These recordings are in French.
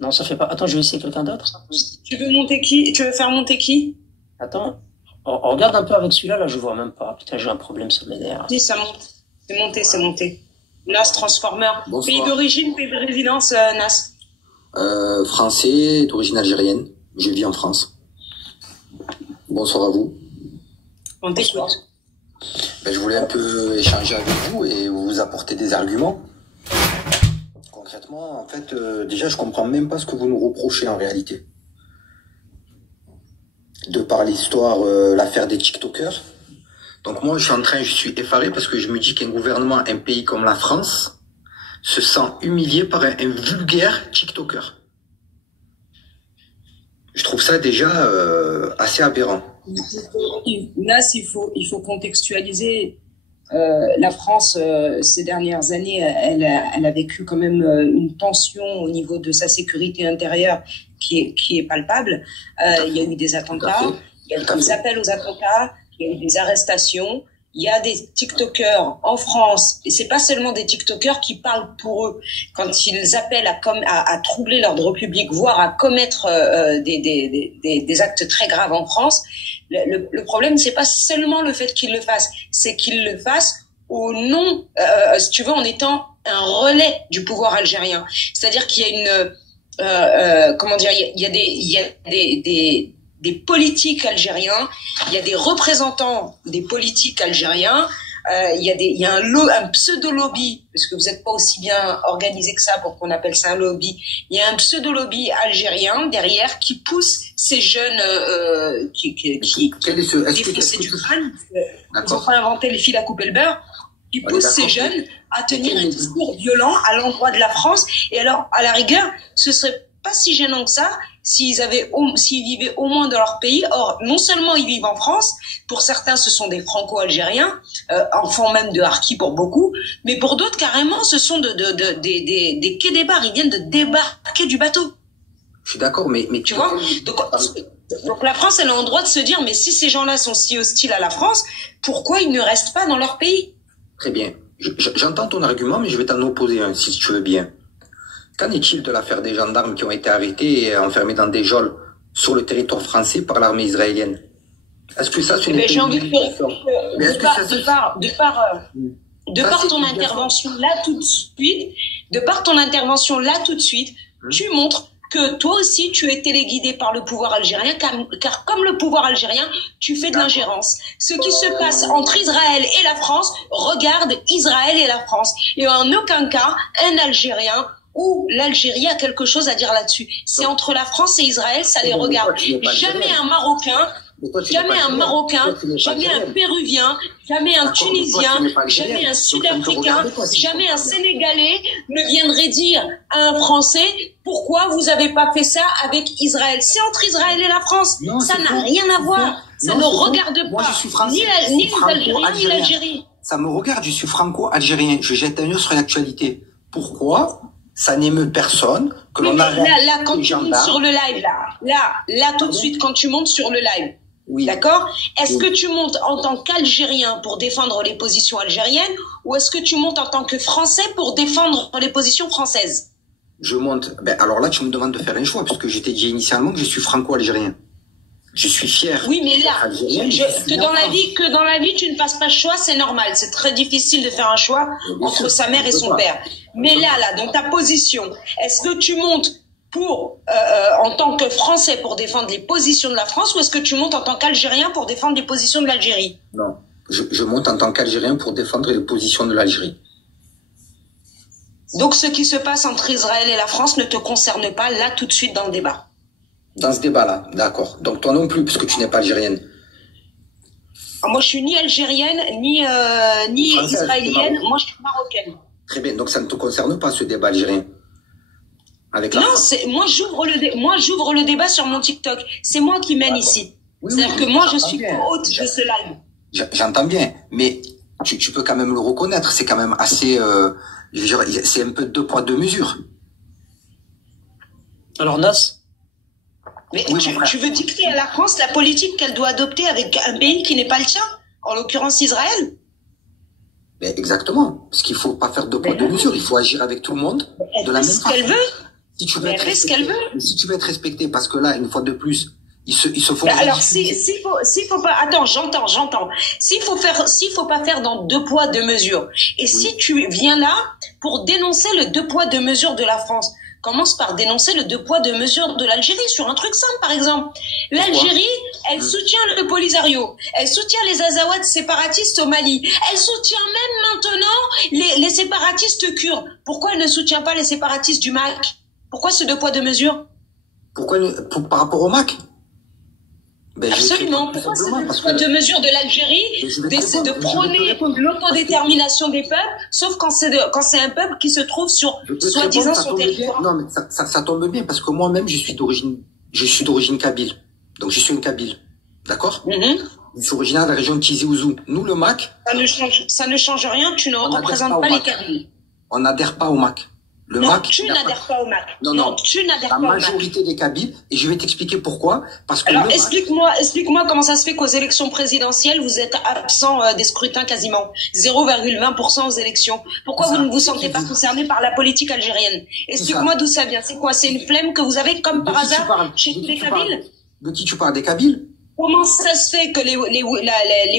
Non, ça fait pas. Attends, je vais essayer quelqu'un d'autre. Tu veux monter qui? Tu veux faire monter qui? Attends. On regarde un peu avec celui-là, là, je vois même pas. Putain, j'ai un problème, ça m'énerve. Si, ça monte. C'est monté, c'est monté. Nas Transformer. Bonsoir. Pays d'origine, pays de résidence, Nas. Français, d'origine algérienne. Je vis en France. Bonsoir à vous. On t'écoute. Ben, je voulais un peu échanger avec vous et vous apporter des arguments. Concrètement, en fait, déjà, je comprends même pas ce que vous nous reprochez en réalité. De par l'histoire, l'affaire des TikTokers. Donc moi, je suis effaré parce que je me dis qu'un gouvernement, un pays comme la France, se sent humilié par un vulgaire TikToker. Je trouve ça déjà assez aberrant. Nas, il faut contextualiser. La France, ces dernières années, elle a vécu quand même une tension au niveau de sa sécurité intérieure qui est palpable. Il y a eu des attentats, il y a eu des appels aux attentats, il y a eu des arrestations. Il y a des TikTokers en France, et c'est pas seulement des TikTokers qui parlent pour eux. Quand ils appellent à troubler l'ordre public, voire à commettre des actes très graves en France, le problème, c'est pas seulement le fait qu'ils le fassent, c'est qu'ils le fassent au nom, si tu veux, en étant un relais du pouvoir algérien. C'est-à-dire qu'il y a une, comment dire, il y a des politiques algériens, il y a des représentants des politiques algériens, il y a un pseudo-lobby, parce que vous n'êtes pas aussi bien organisé que ça pour qu'on appelle ça un lobby. Il y a un pseudo-lobby algérien derrière qui pousse ces jeunes défoncés du crâne. Ils n'ont pas inventé les fils à couper le beurre. Qui pousse ces jeunes à tenir un discours violent à l'endroit de la France. Et alors, à la rigueur, ce serait pas si gênant que ça s'ils vivaient au moins dans leur pays. Or, non seulement ils vivent en France, pour certains ce sont des franco-algériens, enfants même de harkis pour beaucoup, mais pour d'autres carrément ce sont des quais des bars, ils viennent de débarquer du bateau. Je suis d'accord, mais tu vois, donc la France elle a le droit de se dire, mais si ces gens-là sont si hostiles à la France, pourquoi ils ne restent pas dans leur pays? Très bien, j'entends ton argument, mais je vais t'en opposer un, si tu veux bien. Qu'en est-il de l'affaire des gendarmes qui ont été arrêtés et enfermés dans des geôles sur le territoire français par l'armée israélienne? Est-ce que ça, c'est une j'ai envie de par ton intervention là tout de suite, tu montres que toi aussi tu es téléguidé par le pouvoir algérien, car comme le pouvoir algérien, tu fais de l'ingérence. Ce qui se passe entre Israël et la France regarde Israël et la France. Et en aucun cas, un Algérien ou l'Algérie a quelque chose à dire là-dessus. C'est entre la France et Israël, ça les regarde. Jamais un Marocain, jamais un Péruvien, jamais un Tunisien, jamais un Sud-Africain, jamais un Sénégalais ne viendrait dire à un Français pourquoi vous avez pas fait ça avec Israël. C'est entre Israël et la France. Ça n'a rien à voir. Ça ne regarde pas ni les Algériens ni l'Algérie. Ça me regarde, je suis franco-algérien. Je jette un œil sur l'actualité. Pourquoi ça n'émeut personne que l'on arrête là, quand tu montes sur le live, là, tout de suite, quand tu montes sur le live, oui. D'accord? Est-ce que tu montes en tant qu'Algérien pour défendre les positions algériennes ou est-ce que tu montes en tant que Français pour défendre les positions françaises? Je monte. Alors là, tu me demandes de faire un choix parce que j'étais dit initialement que je suis franco-algérien. Je suis fier. Oui, mais là, que dans la vie, tu ne fasses pas de choix, c'est normal. C'est très difficile de faire un choix entre sa mère et son père. Mais là, dans ta position, est-ce que tu montes en tant que Français pour défendre les positions de la France ou est-ce que tu montes en tant qu'Algérien pour défendre les positions de l'Algérie? Non, je monte en tant qu'Algérien pour défendre les positions de l'Algérie. Donc ce qui se passe entre Israël et la France ne te concerne pas là tout de suite dans le débat? Dans ce débat-là, d'accord. Donc toi non plus, puisque tu n'es pas algérienne. Moi, je suis ni algérienne, ni israélienne. Moi, je suis marocaine. Très bien. Donc ça ne te concerne pas ce débat algérien. Avec la France. Moi, j'ouvre le débat sur mon TikTok. C'est moi qui mène ici. Oui, c'est-à-dire que moi, je suis hôte de ce live. J'entends bien, mais tu peux quand même le reconnaître. C'est quand même assez. Je veux dire, c'est un peu deux poids deux mesures. Alors Nas. Mais oui, tu veux dicter à la France la politique qu'elle doit adopter avec un pays qui n'est pas le tien, en l'occurrence Israël? Mais exactement, parce qu'il faut pas faire deux poids deux mesures, il faut agir avec tout le monde de la même façon. Elle veut. Si tu veux Mais être elle fait ce qu'elle veut. si tu veux être respecté, parce que là, une fois de plus, ils se font... Bah alors, s'il faut pas, attends, j'entends. S'il faut pas faire dans deux poids, deux mesures. Et si tu viens là pour dénoncer le deux poids, deux mesures de la France, commence par dénoncer le deux poids, deux mesures de l'Algérie sur un truc simple, par exemple. L'Algérie, elle soutient le Polisario. Elle soutient les Azawad séparatistes au Mali. Elle soutient même maintenant les séparatistes kurdes. Pourquoi elle ne soutient pas les séparatistes du MAC? Pourquoi ce deux poids, deux mesures? Pourquoi, par rapport au MAC? Ben, Absolument. Pourquoi c'est deux poids, deux mesures de l'Algérie d'essayer de prôner l'autodétermination des peuples, sauf quand c'est un peuple qui se trouve sur soi-disant son territoire. Non, mais ça tombe bien parce que moi-même je suis d'origine kabyle. Donc je suis une kabyle. D'accord? Je suis originaire de la région de Tizi Ouzou. Nous, le MAC. Ça ne change rien, tu ne représentes pas les Kabyles. On n'adhère pas au MAC. Le non, MAC, tu n'adhères pas au MAC. Non, tu n'adhères pas au MAC. La majorité des Kabyles, et je vais t'expliquer pourquoi. Parce que alors, explique-moi comment ça se fait qu'aux élections présidentielles, vous êtes absent des scrutins quasiment. 0,20% aux élections. Pourquoi vous ne vous sentez pas concerné par la politique algérienne? Explique-moi d'où ça vient. C'est quoi? C'est une flemme que vous avez comme par hasard chez tous les Kabyles? De qui tu parles? Des Kabyles? Comment ça se fait que les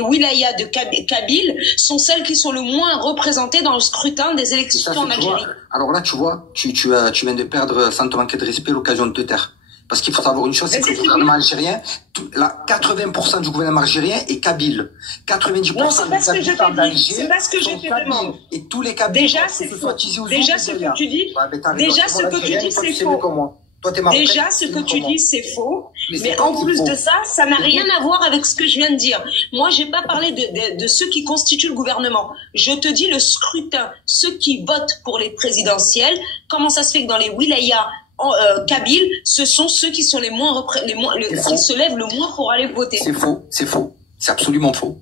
wilayas de Kabyles sont celles qui sont le moins représentées dans le scrutin des élections en Algérie? Alors là, tu vois, tu viens de perdre, sans te manquer de respect, l'occasion de te taire. Parce qu'il faut savoir une chose, c'est que le gouvernement algérien, 80% du gouvernement algérien est kabyle. 90% non, c'est pas ce que je te dis. C'est pas ce que je te demande. Et tous les Kabyles, déjà, c'est faux. Déjà, ce que tu dis, c'est faux. Déjà, ce que tu dis, c'est faux. Mais en plus de ça, ça n'a rien à voir avec ce que je viens de dire. Moi, j'ai pas parlé de ceux qui constituent le gouvernement. Je te dis le scrutin, ceux qui votent pour les présidentielles. Comment ça se fait que dans les wilayas kabyles, ce sont ceux qui sont qui se lèvent le moins pour aller voter? C'est faux. C'est absolument faux.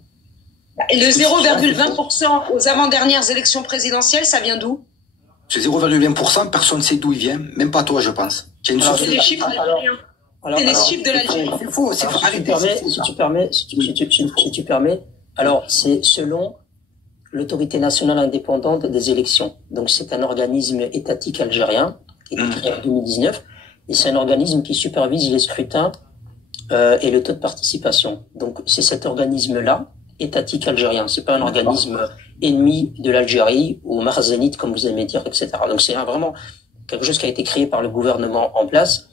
Et le 0,20% aux avant-dernières élections présidentielles, ça vient d'où? Ce 0,20%, personne ne sait d'où il vient, même pas toi, je pense. C'est les chiffres algériens. C'est les chiffres de l'Algérie. C'est faux, c'est faux. Si tu permets, alors c'est selon l'autorité nationale indépendante des élections. Donc c'est un organisme étatique algérien qui a été créé en 2019 et c'est un organisme qui supervise les scrutins et le taux de participation. Donc c'est cet organisme-là, étatique algérien. C'est pas un organisme ennemi de l'Algérie ou marzanite comme vous aimez dire, etc. Donc c'est vraiment quelque chose qui a été créé par le gouvernement en place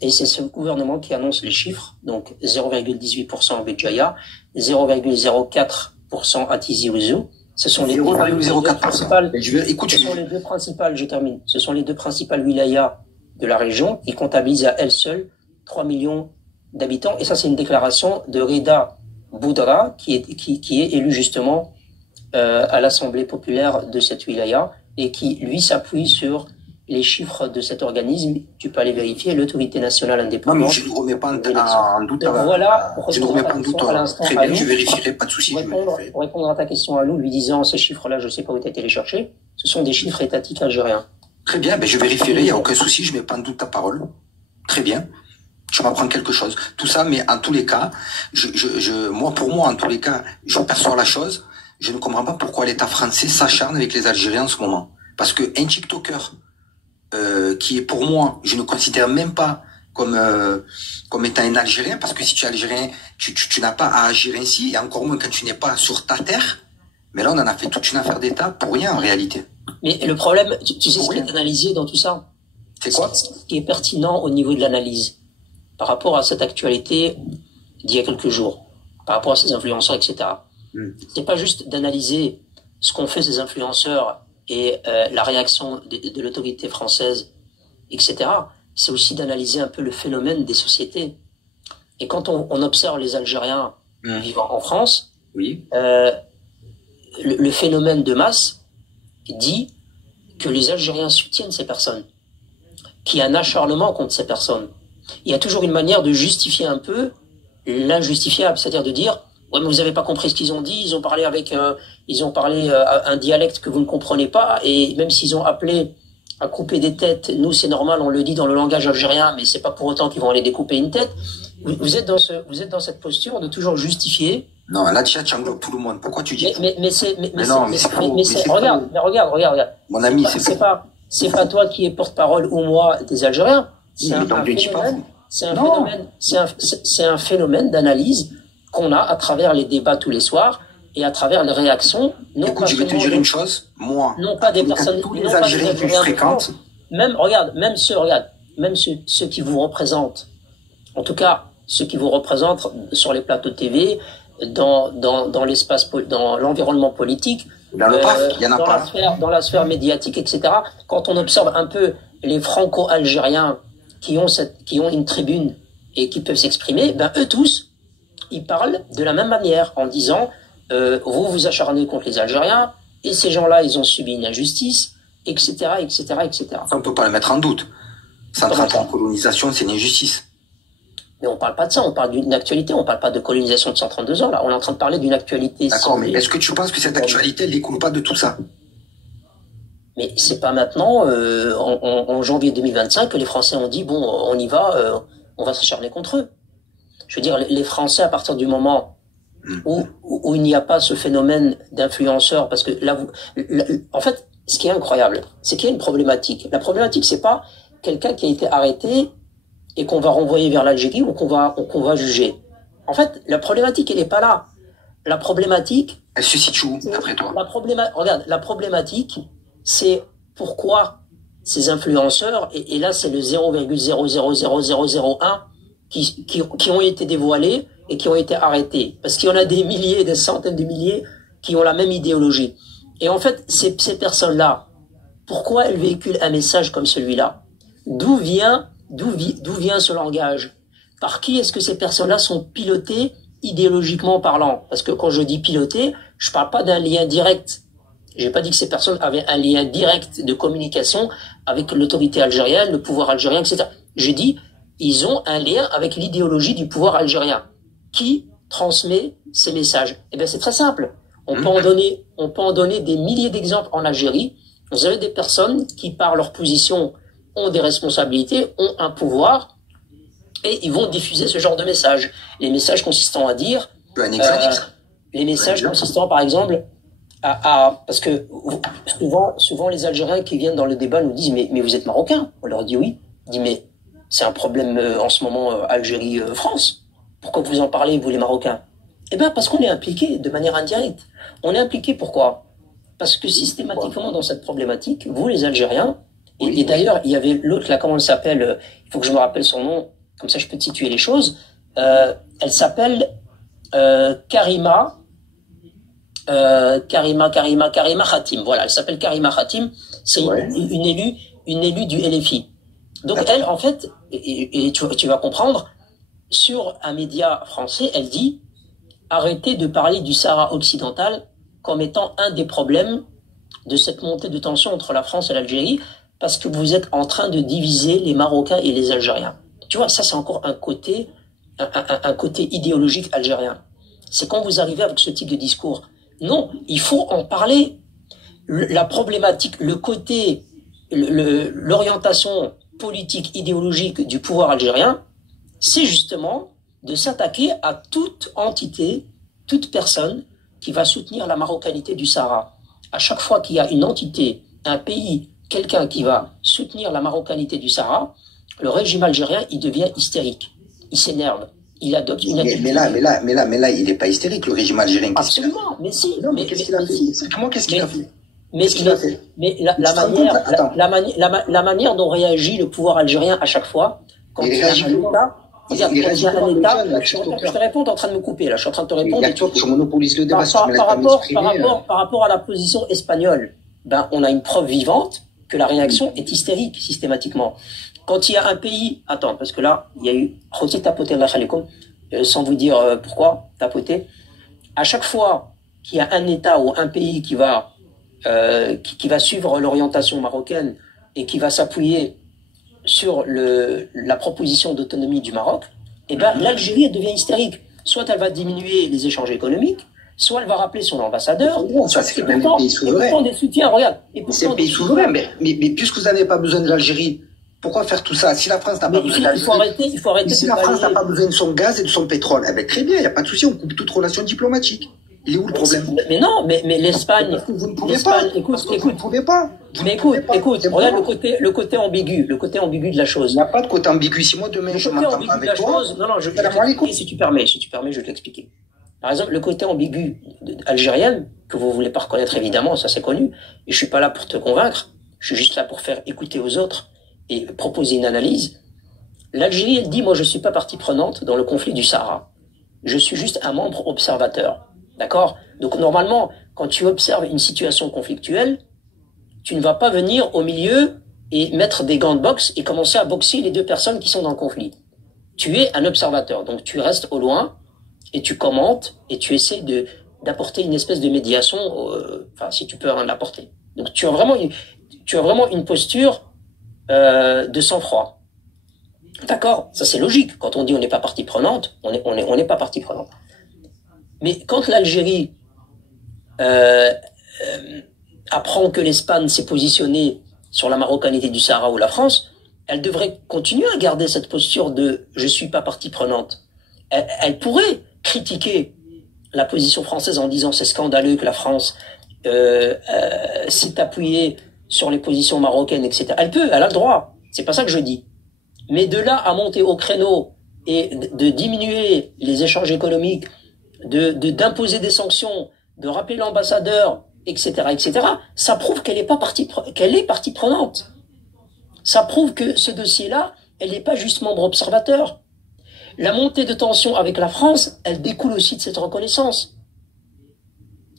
et c'est ce gouvernement qui annonce les chiffres. Donc 0,18% à Béjaïa, 0,04% à Tizi Ouzou. Ce sont les 0,04%. Ce sont les deux principales, je termine. Ce sont les deux principales wilayas de la région qui comptabilisent à elles seules 3 millions d'habitants. Et ça, c'est une déclaration de Reda Boudra qui est élu justement à l'Assemblée populaire de cette wilaya et qui, lui, s'appuie sur les chiffres de cet organisme. Tu peux aller vérifier, l'autorité nationale indépendante. Non, mais je ne remets pas en doute. Voilà, je ne remets pas en doute. Très bien, je vérifierai, pas de souci. Pour répondre à ta question à Lou, lui disant ces chiffres-là, je ne sais pas où tu as été les chercher, ce sont des chiffres étatiques algériens. Très bien, ben je vérifierai, il n'y a aucun souci, je ne mets pas en doute ta parole. Très bien. Tu m'apprends quelque chose. Tout ça, mais en tous les cas, pour moi, en tous les cas, je perçois la chose. Je ne comprends pas pourquoi l'État français s'acharne avec les Algériens en ce moment. Parce que un TikToker, qui est pour moi, je ne considère même pas comme étant un Algérien, parce que si tu es Algérien, tu n'as pas à agir ainsi, et encore moins quand tu n'es pas sur ta terre. Mais là, on en a fait toute une affaire d'État pour rien en réalité. Mais le problème, tu sais ce qui est analysé dans tout ça? C'est quoi? Ce qui est pertinent au niveau de l'analyse par rapport à cette actualité d'il y a quelques jours, par rapport à ces influenceurs, etc. C'est pas juste d'analyser ce qu'ont fait ces influenceurs et la réaction de l'autorité française, etc. C'est aussi d'analyser un peu le phénomène des sociétés. Et quand on observe les Algériens vivant en France, oui. Le phénomène de masse dit que les Algériens soutiennent ces personnes, qu'il y a un acharnement contre ces personnes. Il y a toujours une manière de justifier un peu l'injustifiable, c'est-à-dire de dire ouais, mais vous n'avez pas compris ce qu'ils ont dit, ils ont parlé un dialecte que vous ne comprenez pas, et même s'ils ont appelé à couper des têtes, nous c'est normal, on le dit dans le langage algérien, mais c'est pas pour autant qu'ils vont aller découper une tête. Vous êtes dans cette posture de toujours justifier. Non, là tu englobe tout le monde. Pourquoi tu dis regarde. Mon ami, c'est pas toi qui es porte-parole ou moi des Algériens. C'est un phénomène. C'est un phénomène d'analyse qu'on a à travers les débats tous les soirs et à travers les réactions. Écoute, je vais te dire une chose, moi, non pas des personnes, tous les Algériens que je fréquente, même ceux qui vous représentent, en tout cas ceux qui vous représentent sur les plateaux TV, dans l'espace, dans l'environnement politique, il y en a pas. Dans la sphère médiatique, etc. Quand on observe un peu les franco-algériens qui ont une tribune et qui peuvent s'exprimer, ben eux tous, ils parlent de la même manière en disant vous vous acharnez contre les Algériens et ces gens-là, ils ont subi une injustice, etc., etc., etc. Ça, on peut pas le mettre en doute. 130 ans de colonisation, c'est une injustice. Mais on parle pas de ça, on parle d'une actualité, on parle pas de colonisation de 132 ans, là. On est en train de parler d'une actualité. D'accord, mais est-ce que tu penses que cette actualité, elle découle pas de tout ça? Mais c'est pas maintenant, en janvier 2025, que les Français ont dit, bon, on y va, on va s'acharner contre eux. Je veux dire, les Français, à partir du moment où il n'y a pas ce phénomène d'influenceurs, parce que là, en fait, ce qui est incroyable, c'est qu'il y a une problématique. La problématique, c'est pas quelqu'un qui a été arrêté et qu'on va renvoyer vers l'Algérie ou qu'on va juger. En fait, la problématique, elle n'est pas là. La problématique... Elle se situe où, d'après toi? Regarde, la problématique, c'est pourquoi ces influenceurs, et là, c'est le 0,000001 qui ont été dévoilés et qui ont été arrêtés. Parce qu'il y en a des milliers, des centaines de milliers qui ont la même idéologie. Et en fait, ces personnes-là, pourquoi elles véhiculent un message comme celui-là? D'où vient ce langage? Par qui est-ce que ces personnes-là sont pilotées idéologiquement parlant? Parce que quand je dis piloter, je parle pas d'un lien direct. J'ai pas dit que ces personnes avaient un lien direct de communication avec l'autorité algérienne, le pouvoir algérien, etc. J'ai dit, ils ont un lien avec l'idéologie du pouvoir algérien. Qui transmet ces messages? Eh bien, c'est très simple. On peut en donner des milliers d'exemples en Algérie. Vous avez des personnes qui, par leur position, ont des responsabilités, ont un pouvoir, et ils vont diffuser ce genre de messages. Les messages consistant à dire... les messages consistant, par exemple, parce que souvent les Algériens qui viennent dans le débat nous disent mais vous êtes marocain? On leur dit oui. On dit mais c'est un problème en ce moment Algérie-France. Pourquoi vous en parlez, vous les Marocains? Eh bien parce qu'on est impliqué de manière indirecte. On est impliqué pourquoi? Parce que systématiquement dans cette problématique, vous les Algériens, et d'ailleurs il y avait l'autre là, comment elle s'appelle? Il faut que je me rappelle son nom, comme ça je peux te situer les choses. Elle s'appelle Karima Khatim. Voilà, elle s'appelle Karima Khatim. C'est une élue du LFI. Donc elle, en fait, et tu vas comprendre, sur un média français, elle dit arrêtez de parler du Sahara occidental comme étant un des problèmes de cette montée de tension entre la France et l'Algérie, parce que vous êtes en train de diviser les Marocains et les Algériens. Tu vois, ça c'est encore un côté idéologique algérien. C'est quand vous arrivez avec ce type de discours. Non, il faut en parler. La problématique, le côté, l'orientation politique, idéologique du pouvoir algérien, c'est justement de s'attaquer à toute entité, toute personne qui va soutenir la marocanité du Sahara. À chaque fois qu'il y a une entité, un pays, quelqu'un qui va soutenir la marocanité du Sahara, le régime algérien, il devient hystérique. Il s'énerve. Il adopte une attitude. Mais là, il n'est pas hystérique, le régime algérien. Absolument, mais si. Non, mais qu'est-ce qu'il a fait? Explique-moi qu'est-ce qu'il a fait. Mais la manière dont réagit le pouvoir algérien à chaque fois, quand il y a un État, je te réponds, t'es en train de me couper, là, je suis en train de te répondre. Je monopolise le débat. Par rapport à la position espagnole, ben, on a une preuve vivante que la réaction est hystérique, systématiquement. Quand il y a un pays, attends, parce que là, il y a eu, sans vous dire pourquoi, tapoter, à chaque fois qu'il y a un État ou un pays qui va suivre l'orientation marocaine et qui va s'appuyer sur la proposition d'autonomie du Maroc, eh ben, l'Algérie devient hystérique. Soit elle va diminuer les échanges économiques, soit elle va rappeler son ambassadeur. Ça, c'est quand même des pays souverains. Des soutiens, regarde. C'est un pays souverain, mais puisque vous n'avez pas besoin de l'Algérie, pourquoi faire tout ça? Si la France n'a pas besoin de l'Algérie, il faut arrêter si la France n'a pas besoin de son gaz et de son pétrole, eh ben, très bien, il n'y a pas de souci, on coupe toute relation diplomatique. Il est où le problème? Mais non, mais l'Espagne, vous ne pouvez pas. écoute, Vous ne pouvez pas. mais écoute, regarde le côté ambigu de la chose. Il n'y a pas de côté ambigu. Si moi demain je m'entends pas avec toi, non, je vais t'expliquer si tu permets, je vais t'expliquer. Par exemple, le côté ambigu algérien, que vous voulez pas reconnaître évidemment, ça c'est connu, et je suis pas là pour te convaincre, je suis juste là pour faire écouter aux autres et proposer une analyse. L'Algérie, elle dit, moi je suis pas partie prenante dans le conflit du Sahara. Je suis juste un membre observateur. D'accord? Donc normalement, quand tu observes une situation conflictuelle, tu ne vas pas venir au milieu et mettre des gants de boxe et commencer à boxer les deux personnes qui sont dans le conflit. Tu es un observateur, donc tu restes au loin et tu commentes et tu essaies d'apporter une espèce de médiation, enfin si tu peux en apporter. Donc tu as vraiment une posture de sang-froid. D'accord? Ça c'est logique. Quand on dit on n'est pas partie prenante, on n'est pas partie prenante. Mais quand l'Algérie apprend que l'Espagne s'est positionnée sur la marocanité du Sahara ou la France, elle devrait continuer à garder cette posture de « je suis pas partie prenante ». Elle pourrait critiquer la position française en disant « c'est scandaleux que la France s'est appuyée sur les positions marocaines, etc. » elle a le droit, c'est pas ça que je dis. Mais de là à monter au créneau et de diminuer les échanges économiques, d'imposer des sanctions, de rappeler l'ambassadeur, etc., ça prouve qu'elle est partie prenante. Ça prouve que ce dossier-là, elle n'est pas juste membre observateur. La montée de tension avec la France, elle découle aussi de cette reconnaissance.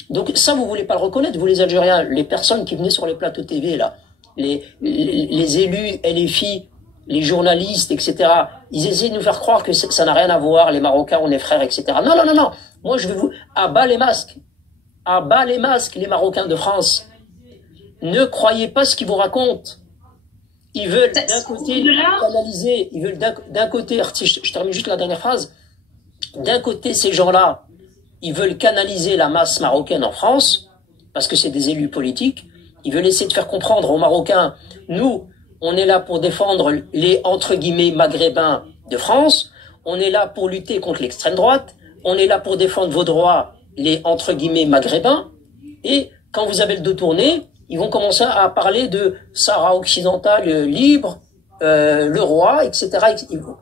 Donc ça, vous voulez pas le reconnaître, vous les Algériens, les personnes qui venaient sur les plateaux TV, là, les élus, LFI, les journalistes, etc., ils essaient de nous faire croire que ça n'a rien à voir, les Marocains, on est frères, etc. Non. Moi, je vais vous... À bas les masques, les Marocains de France. Ne croyez pas ce qu'ils vous racontent. Ils veulent d'un côté canaliser, ils veulent d'un côté, je termine juste la dernière phrase, d'un côté, ces gens-là, ils veulent canaliser la masse marocaine en France, parce que c'est des élus politiques, ils veulent essayer de faire comprendre aux Marocains, nous, on est là pour défendre les, entre guillemets, maghrébins de France, on est là pour lutter contre l'extrême droite, on est là pour défendre vos droits, les, entre guillemets, maghrébins, et quand vous avez le dos tourné, ils vont commencer à parler de Sahara occidental libre, le roi, etc.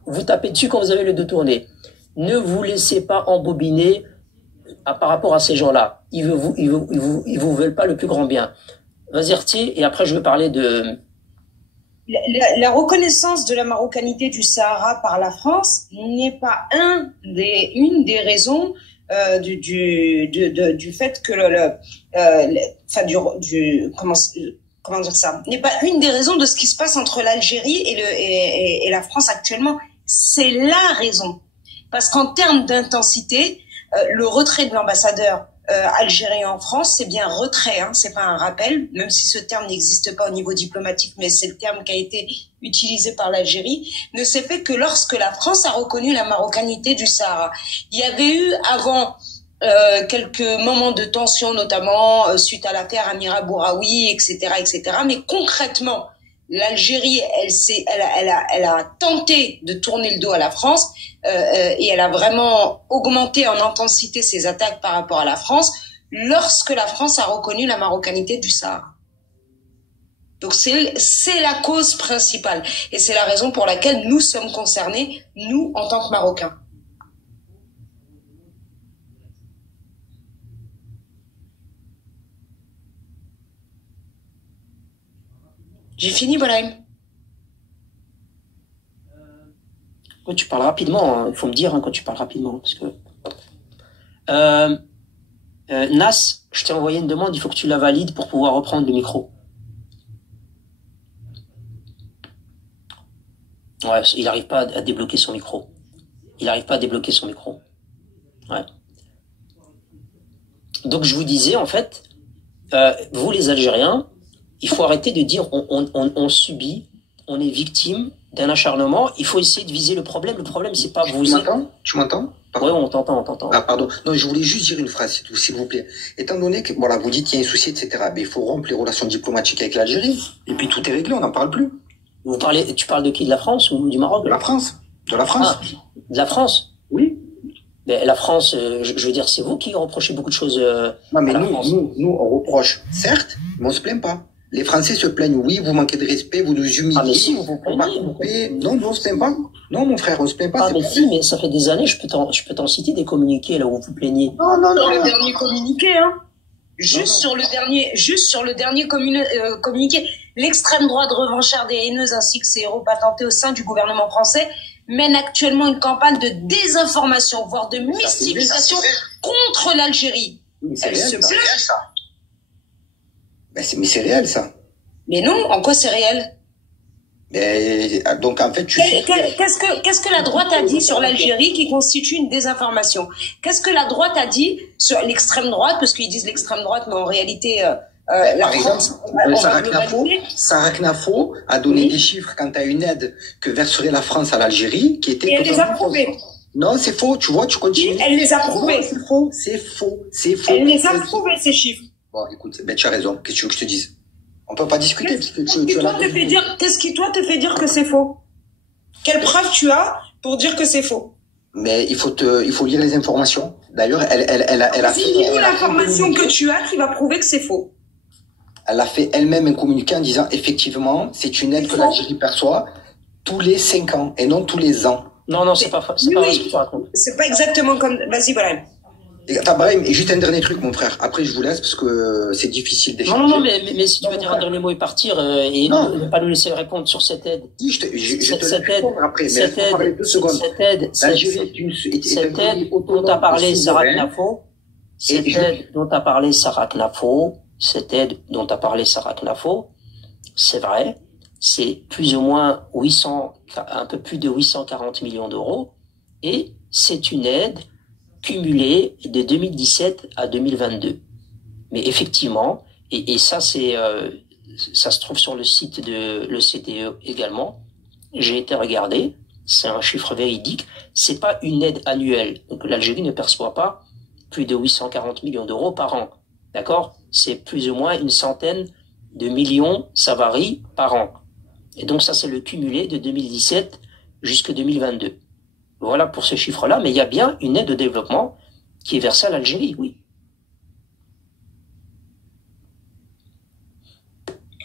Vous tapez dessus quand vous avez le dos tourné. Ne vous laissez pas embobiner par rapport à ces gens-là. Ils vous veulent pas le plus grand bien. Vas-y, Artie, et après je veux parler de... La reconnaissance de la marocanité du Sahara par la France n'est pas une des raisons du fait que comment dire ça, n'est pas une des raisons de ce qui se passe entre l'Algérie et la France actuellement. C'est la raison. Parce qu'en termes d'intensité, le retrait de l'ambassadeur algérien en France, c'est bien retrait, hein, c'est pas un rappel, même si ce terme n'existe pas au niveau diplomatique, mais c'est le terme qui a été utilisé par l'Algérie, ne s'est fait que lorsque la France a reconnu la marocanité du Sahara. Il y avait eu avant quelques moments de tension, notamment suite à l'affaire Amira Bouraoui, etc., mais concrètement, l'Algérie, elle a tenté de tourner le dos à la France et elle a vraiment augmenté en intensité ses attaques par rapport à la France lorsque la France a reconnu la marocanité du Sahara. Donc c'est la cause principale et c'est la raison pour laquelle nous sommes concernés, nous en tant que Marocains. J'ai fini, Brahim. Quand tu parles rapidement, hein, il faut me dire quand tu parles rapidement, parce que Nas, je t'ai envoyé une demande, il faut que tu la valides pour pouvoir reprendre le micro. Ouais, il n'arrive pas à débloquer son micro. Ouais. Donc je vous disais en fait, vous les Algériens, il faut arrêter de dire on subit, on est victime d'un acharnement. Il faut essayer de viser le problème. Le problème, c'est pas vous. Tu m'entends? Oui, on t'entend. Ah, pardon. Non, je voulais juste dire une phrase, s'il vous plaît. Étant donné que, voilà, vous dites qu'il y a un souci, etc., mais il faut rompre les relations diplomatiques avec l'Algérie. Et puis tout est réglé, on n'en parle plus. Tu parles de qui? De la France ou du Maroc? De la France. De la France. Ah, de la France? Oui. Mais la France, je veux dire, c'est vous qui reprochez beaucoup de choses Non, mais à la France. nous, on reproche, certes, mais on se plaint pas. Les Français se plaignent, oui, vous manquez de respect, vous nous humiliez. Ah, mais si, vous vous plaignez. Non, nous, on se plaint pas. Non, mon frère, on se plaint pas. Ah, mais si, mais ça fait des années, je peux t'en citer des communiqués là où vous vous plaignez. Non, non, non. Sur le dernier communiqué, hein. Juste sur le dernier communiqué, l'extrême droite revanchard des haineuses ainsi que ses héros patentés au sein du gouvernement français mène actuellement une campagne de désinformation, voire de mystification contre l'Algérie. Elle se plaint. Ben, mais c'est réel, ça. Mais non, en quoi c'est réel? Mais, donc, en fait, Qu'est-ce que la droite a dit sur l'Algérie qui constitue une désinformation? Qu'est-ce que la droite a dit sur l'extrême droite? Parce qu'ils disent l'extrême droite, mais en réalité, par exemple, Sarah Knafo a donné des chiffres quant à une aide que verserait la France à l'Algérie, qui était... Et elle les a prouvés. Non, c'est faux, tu vois, tu continues. Elle les a prouvés. C'est faux, c'est faux, c'est faux. Elle les a prouvés, ces chiffres. Bon, écoute, ben, tu as raison. Qu'est-ce que tu veux que je te dise? On peut pas discuter. Qu'est-ce qui, toi, te fait dire que c'est faux? Quelle preuve tu as pour dire que c'est faux? Mais il faut lire les informations. D'ailleurs, elle a fait... Dis-nous l'information que tu as qui va prouver que c'est faux. Elle a fait elle-même un communiqué en disant, effectivement, c'est une aide que l'Algérie perçoit tous les 5 ans et non tous les ans. Non, c'est pas ce que tu racontes. C'est pas exactement comme... Vas-y, voilà. Attends, Brahim, et juste un dernier truc, mon frère. Après, je vous laisse parce que c'est difficile d'échanger. Non, mais si tu veux dire un dernier mot et partir et ne pas nous laisser répondre sur cette aide. Oui, je te laisse répondre après, mais laisse-moi parler 2 secondes. Cette aide dont a parlé Sarah Knafo, c'est vrai, c'est plus ou moins un peu plus de 840 millions d'euros et c'est une aide cumulé de 2017 à 2022. Mais effectivement, et ça ça se trouve sur le site de l'OCDE également. J'ai été regarder, c'est un chiffre véridique. C'est pas une aide annuelle. Donc l'Algérie ne perçoit pas plus de 840 millions d'euros par an. D'accord? C'est plus ou moins une centaine de millions, ça varie, par an. Et donc ça, c'est le cumulé de 2017 jusqu'à 2022. Voilà pour ce chiffre-là, mais il y a bien une aide de développement qui est versée à l'Algérie, oui.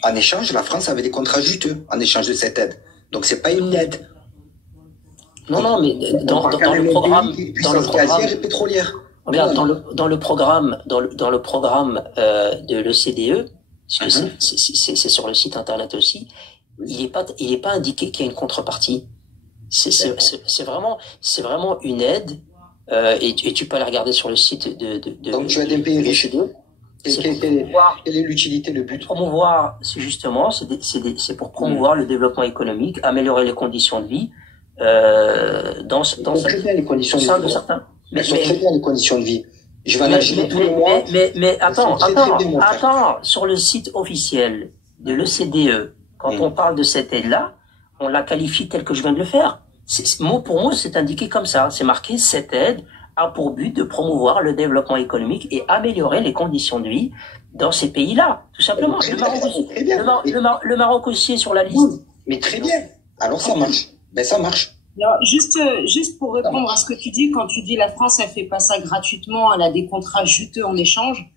En échange, la France avait des contrats juteux en échange de cette aide. Donc c'est pas une aide. Non, mais dans le programme, gazière et pétrolière. Regarde, dans le programme de l'OCDE, c'est sur le site internet aussi, il est pas indiqué qu'il y a une contrepartie. C'est vraiment une aide et tu peux aller regarder sur le site de donc tu as des pays riches. Quelle est l'utilité, le but? Promouvoir, c'est pour promouvoir le développement économique, améliorer les conditions de vie dans très bien les conditions de certains. Mais sont très bien les conditions de vie. Je vais en acheter tous les mois. Mais attends, sur le site officiel de l'OCDE, quand on parle de cette aide-là, on la qualifie telle que je viens de le faire. Mot pour mot, c'est indiqué comme ça. C'est marqué, cette aide a pour but de promouvoir le développement économique et améliorer les conditions de vie dans ces pays-là, tout simplement. Le Maroc aussi est sur la liste. Oui, mais très bien. Alors ça marche. Ben ça marche. Alors, juste pour répondre à ce que tu dis, quand tu dis la France, elle fait pas ça gratuitement, elle a des contrats juteux en échange.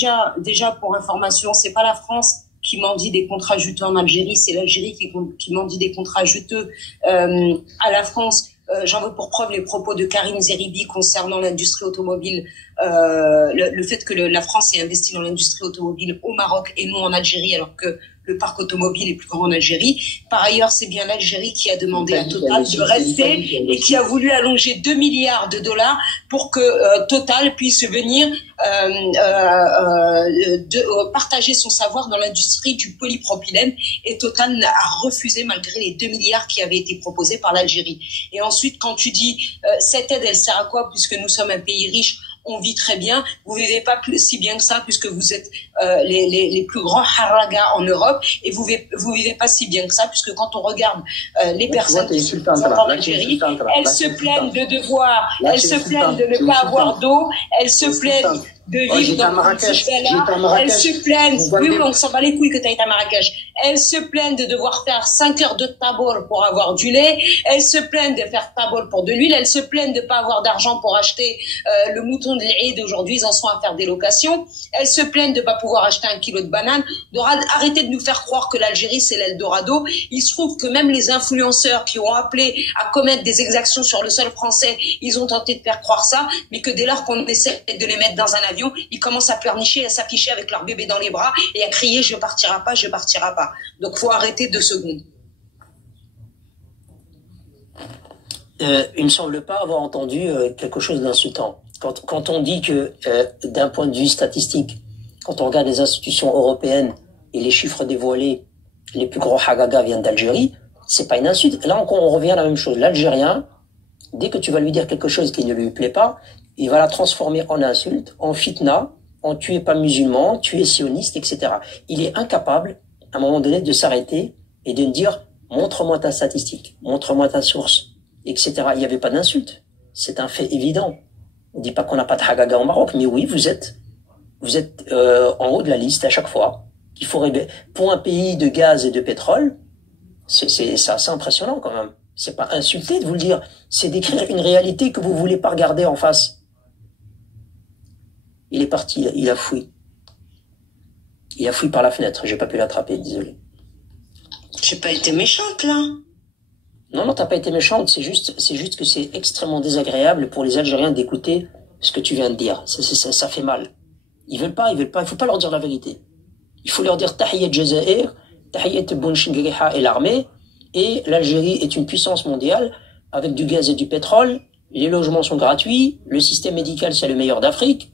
Déjà pour information, c'est pas la France qui mendie des contrats juteux en Algérie, c'est l'Algérie qui mendie des contrats juteux à la France. J'en veux pour preuve les propos de Karim Zeribi concernant l'industrie automobile, le fait que la France ait investi dans l'industrie automobile au Maroc et non en Algérie, alors que le parc automobile est plus grand en Algérie. Par ailleurs, c'est bien l'Algérie qui a demandé à Total de rester et qui a voulu allonger 2 milliards de dollars pour que Total puisse venir partager son savoir dans l'industrie du polypropylène. Et Total a refusé malgré les 2 milliards qui avaient été proposés par l'Algérie. Et ensuite, quand tu dis cette aide, elle sert à quoi puisque nous sommes un pays riche? On vit très bien. Vous vivez pas si bien que ça puisque vous êtes les plus grands haragas en Europe et vous vivez pas si bien que ça puisque quand on regarde les personnes qui sont en Algérie, elles se plaignent de devoir, elles se plaignent de ne pas avoir d'eau, elles se plaignent de vivre dans ce elles se plaignent. Oui, on s'en bat les couilles que tu as été à Marrakech. Elles se plaignent de devoir faire 5 heures de tabol pour avoir du lait. Elles se plaignent de faire tabol pour de l'huile. Elles se plaignent de pas avoir d'argent pour acheter le mouton de l'Eid. Aujourd'hui, ils en sont à faire des locations. Elles se plaignent de pas pouvoir acheter 1 kilo de bananes. Arrêtez de nous faire croire que l'Algérie, c'est l'Eldorado. Il se trouve que même les influenceurs qui ont appelé à commettre des exactions sur le sol français, ils ont tenté de faire croire ça, mais que dès lors qu'on essaie de les mettre dans un avion, ils commencent à pleurnicher, à s'afficher avec leur bébé dans les bras et à crier « je partirai pas, je partirai pas ». Donc faut arrêter 2 secondes. Il me semble pas avoir entendu quelque chose d'insultant. Quand on dit que d'un point de vue statistique, quand on regarde les institutions européennes et les chiffres dévoilés, les plus gros hagaga viennent d'Algérie, c'est pas une insulte. Là encore, on revient à la même chose. L'Algérien, dès que tu vas lui dire quelque chose qui ne lui plaît pas, il va la transformer en insulte, en fitna, en tu es pas musulman, tu es sioniste, etc. Il est incapable, à un moment donné, de s'arrêter et de me dire montre-moi ta statistique, montre-moi ta source, etc. Il n'y avait pas d'insulte. C'est un fait évident. On ne dit pas qu'on n'a pas de hagaga au Maroc, mais oui, vous êtes en haut de la liste à chaque fois. Il faut pour un pays de gaz et de pétrole, c'est assez impressionnant quand même. C'est pas insulter de vous le dire, c'est décrire une réalité que vous voulez pas regarder en face. Il est parti, il a fui. Il a fui par la fenêtre, j'ai pas pu l'attraper, désolé. J'ai pas été méchante là. Non, t'as pas été méchante, c'est juste que c'est extrêmement désagréable pour les Algériens d'écouter ce que tu viens de dire. Ça fait mal. Ils veulent pas, il faut pas leur dire la vérité. Il faut leur dire Tahiyat Jazair, Tahiyat Bounchingriha et l'armée, et l'Algérie est une puissance mondiale avec du gaz et du pétrole, les logements sont gratuits, le système médical c'est le meilleur d'Afrique,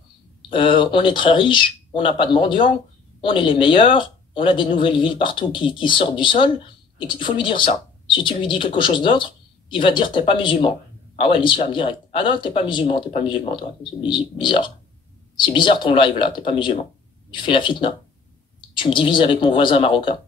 on est très riche, on n'a pas de mendiants, on est les meilleurs, on a des nouvelles villes partout qui sortent du sol, et il faut lui dire ça. Si tu lui dis quelque chose d'autre, il va dire t'es pas musulman. Ah ouais, l'islam direct. Ah non, t'es pas musulman toi, c'est bizarre. C'est bizarre ton live là, t'es pas musulman. Tu fais la fitna. Tu me divises avec mon voisin marocain.